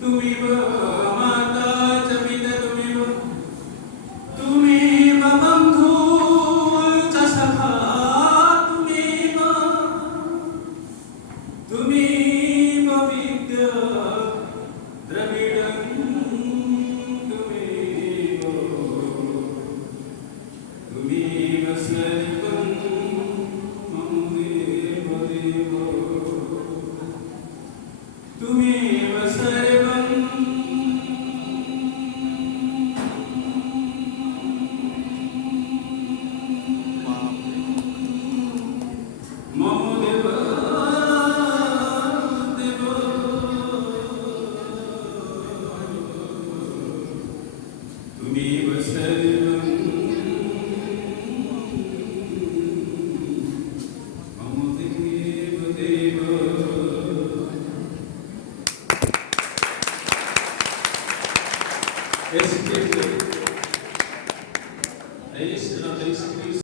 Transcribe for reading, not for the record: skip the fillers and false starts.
तुमेव माता च पिता तुमेव बन्धु च सखा तुमेव विद्या द्रविडं तुमेव सर्वं मम देव तुमेव सर्वं मम देव तुमेव सर्वं मम देव Esse texto é esse, não tem esse